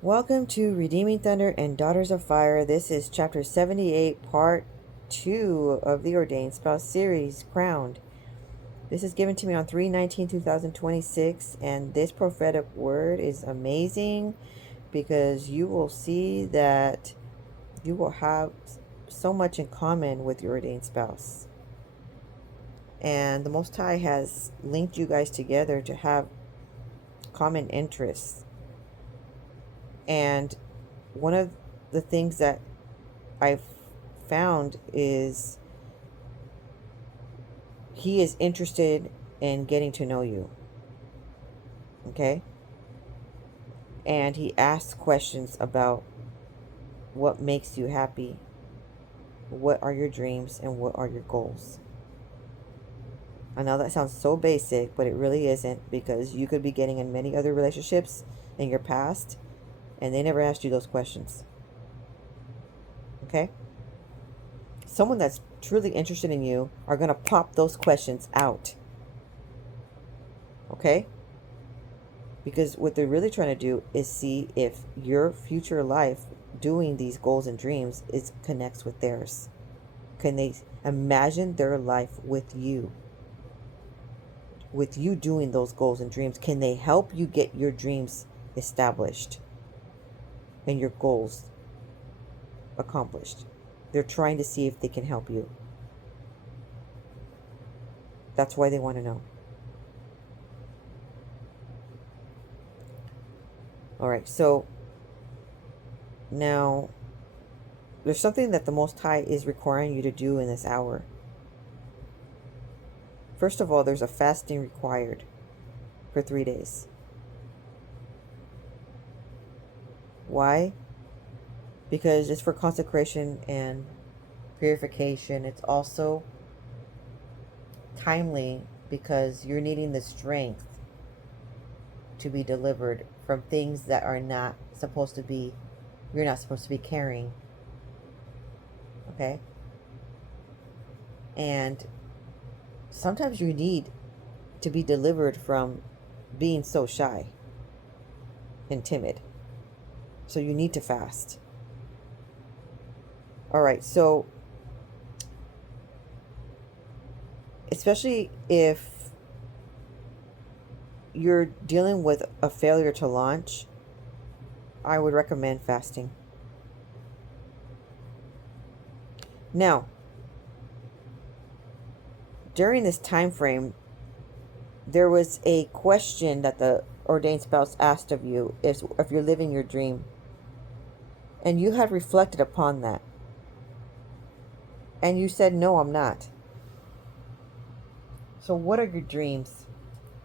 Welcome to Redeeming Thunder and Daughters of Fire. This is chapter 78, part 2 of the Ordained Spouse series, Crowned. This is given to me on 3/19/2026, and this prophetic word is amazing because you will see that you will have so much in common with your ordained spouse. And the Most High has linked you guys together to have common interests. And one of the things that I've found is he is interested in getting to know you. Okay? And he asks questions about what makes you happy, what are your dreams, and what are your goals. I know that sounds so basic, but it really isn't, because you could be getting in many other relationships in your past and they never asked you those questions. Okay? Someone that's truly interested in you are going to pop those questions out. Okay? Because what they're really trying to do is see if your future life doing these goals and dreams connects with theirs. Can they imagine their life with you? With you doing those goals and dreams, can they help you get your dreams established and your goals accomplished? They're trying to see if they can help you. That's why they want to know. All right, so now there's something that the Most High is requiring you to do in this hour. First of all, there's a fasting required for 3 days. Why? Because it's for consecration and purification. It's also timely because you're needing the strength to be delivered from things that are not supposed to be, you're not supposed to be carrying. Okay? And sometimes you need to be delivered from being so shy and timid. So you need to fast. All right, so especially if you're dealing with a failure to launch, I would recommend fasting. Now, during this time frame, there was a question that the ordained spouse asked of you if you're living your dream. And you had reflected upon that. And you said, no, I'm not. So what are your dreams?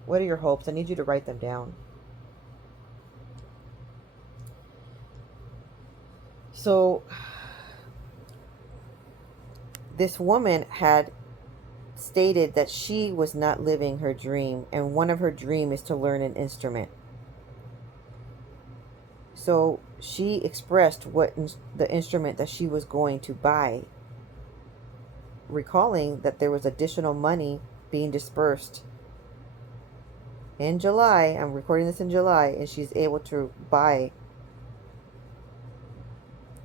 What are your hopes? I need you to write them down. So this woman had stated that she was not living her dream, and one of her dreams is to learn an instrument. So she expressed what the instrument that she was going to buy, recalling that there was additional money being dispersed in July. I'm recording this in July, and she's able to buy.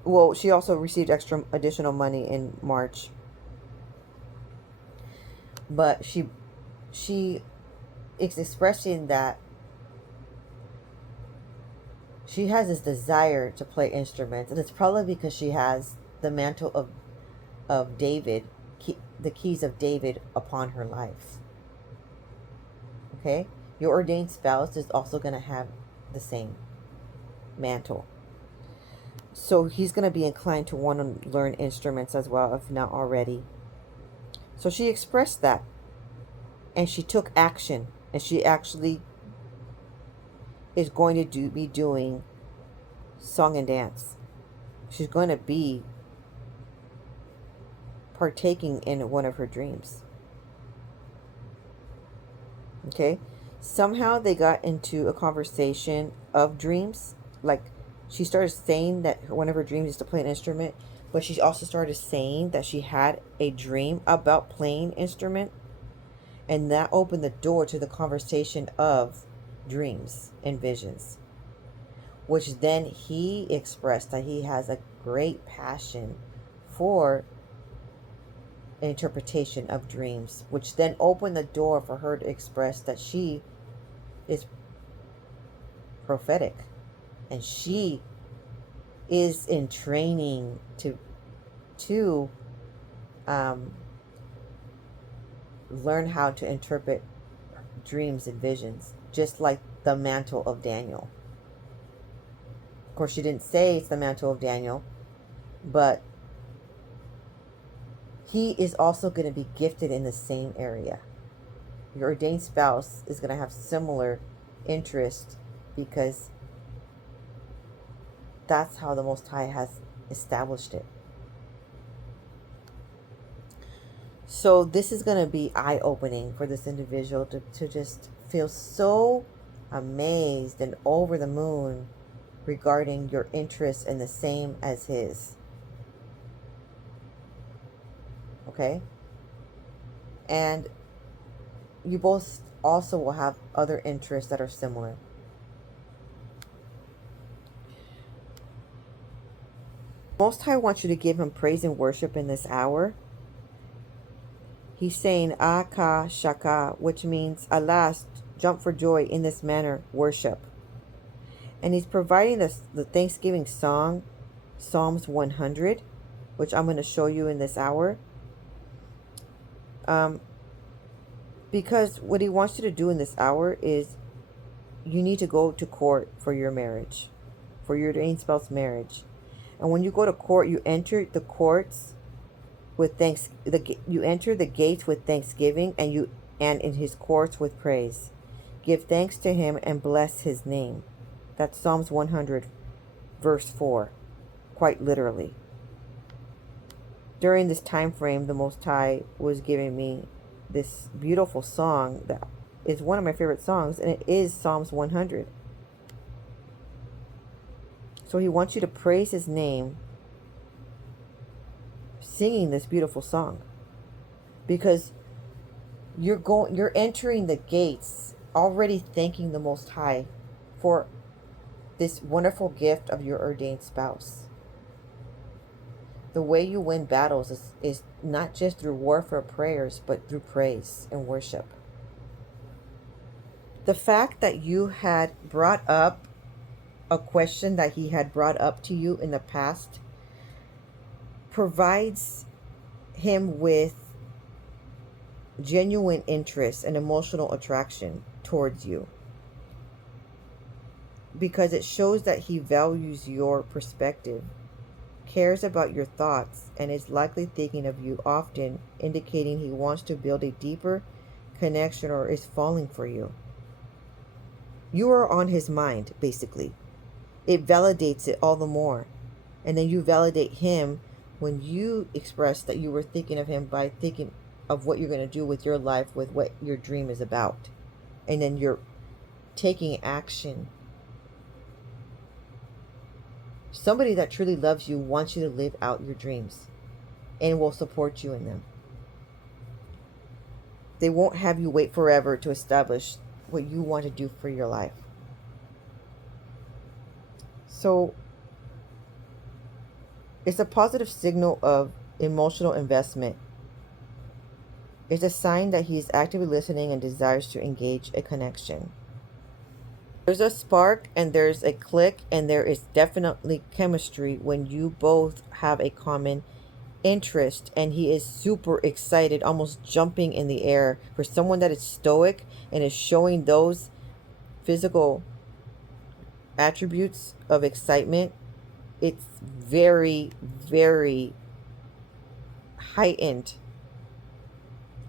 Well, she also received additional money in March. But she is expressing that she has this desire to play instruments, and it's probably because she has the mantle of David, the keys of David upon her life. Okay? Your ordained spouse is also going to have the same mantle. So he's going to be inclined to want to learn instruments as well, if not already. So she expressed that, and she took action, and she actually is going to be doing song and dance. She's going to be partaking in one of her dreams. Okay? Somehow they got into a conversation of dreams. Like, she started saying that one of her dreams is to play an instrument, but she also started saying that she had a dream about playing instrument, and that opened the door to the conversation of dreams and visions. which then he expressed that he has a great passion for interpretation of dreams, which then opened the door for her to express that she is prophetic and she is in training to learn how to interpret dreams and visions, just like the mantle of Daniel. Of course, she didn't say it's the mantle of Daniel, but he is also going to be gifted in the same area. Your ordained spouse is going to have similar interest because that's how the Most High has established it. So this is going to be eye-opening for this individual to just feel so amazed and over the moon regarding your interests and the same as his. Okay? And you both also will have other interests that are similar. Most High wants you to give him praise and worship in this hour. He's saying Aka Shaka, which means alas, jump for joy in this manner, worship. And he's providing us the Thanksgiving song, Psalms 100, which I'm going to show you in this hour. Because what he wants you to do in this hour is you need to go to court for your marriage, for your ordained spouse marriage. And when you go to court, you enter the courts with you enter the gates with thanksgiving, and in his courts with praise. Give thanks to him and bless his name. That's Psalms 100, verse 4, quite literally. During this time frame, the Most High was giving me this beautiful song that is one of my favorite songs, and it is Psalms 100. So he wants you to praise his name singing this beautiful song, because you're entering the gates already thanking the Most High for this wonderful gift of your ordained spouse. The way you win battles is not just through warfare prayers, but through praise and worship. The fact that you had brought up a question that he had brought up to you in the past provides him with genuine interest and emotional attraction towards you, because it shows that he values your perspective, cares about your thoughts, and is likely thinking of you often, indicating he wants to build a deeper connection or is falling for you. You are on his mind, basically. It validates it all the more. And then you validate him when you express that you were thinking of him by thinking of what you're going to do with your life, with what your dream is about. And then you're taking action. Somebody that truly loves you wants you to live out your dreams and will support you in them. They won't have you wait forever to establish what you want to do for your life. So it's a positive signal of emotional investment. It's a sign that he is actively listening and desires to engage a connection. There's a spark and there's a click, and there is definitely chemistry when you both have a common interest, and he is super excited, almost jumping in the air. For someone that is stoic and is showing those physical attributes of excitement, it's very, very heightened,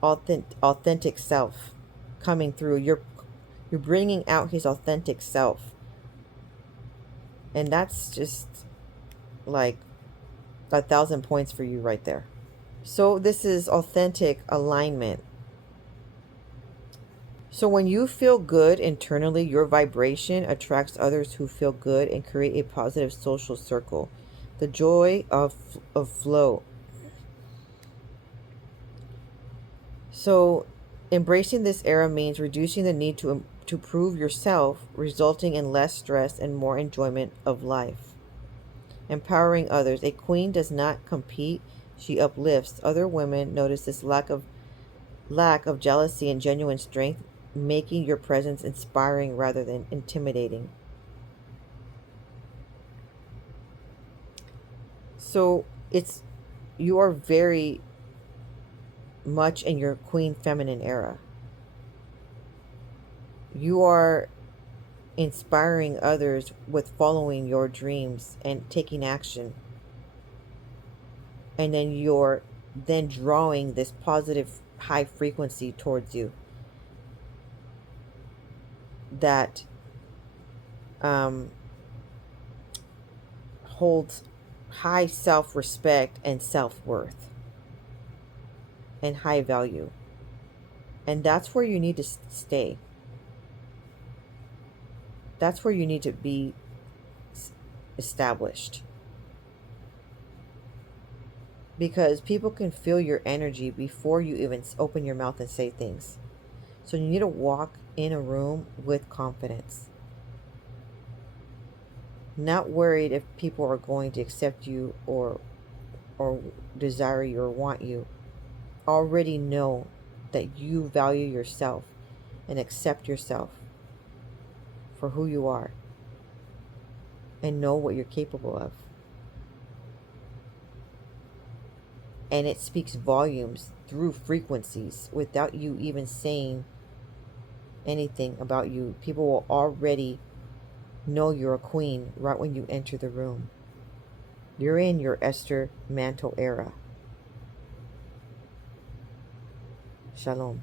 authentic self coming through. You're bringing out his authentic self, and that's just like 1,000 points for you right there. So this is authentic alignment. So when you feel good internally, your vibration attracts others who feel good and create a positive social circle. The joy of flow. So embracing this era means reducing the need to to prove yourself, resulting in less stress and more enjoyment of life. Empowering others. A queen does not compete, she uplifts. Other women notice this lack of jealousy and genuine strength, making your presence inspiring rather than intimidating. So it's you are very much in your queen feminine era. You are inspiring others with following your dreams and taking action. And then you're then drawing this positive high frequency towards you that um, holds high self-respect and self-worth and high value. And that's where you need to stay. That's where you need to be established. Because people can feel your energy before you even open your mouth and say things. So you need to walk in a room with confidence. Not worried if people are going to accept you or desire you or want you. Already know that you value yourself and accept yourself for who you are and know what you're capable of. And it speaks volumes through frequencies without you even saying anything about you. People will already know you're a queen right when you enter the room. You're in your Esther Mantle era. Shalom.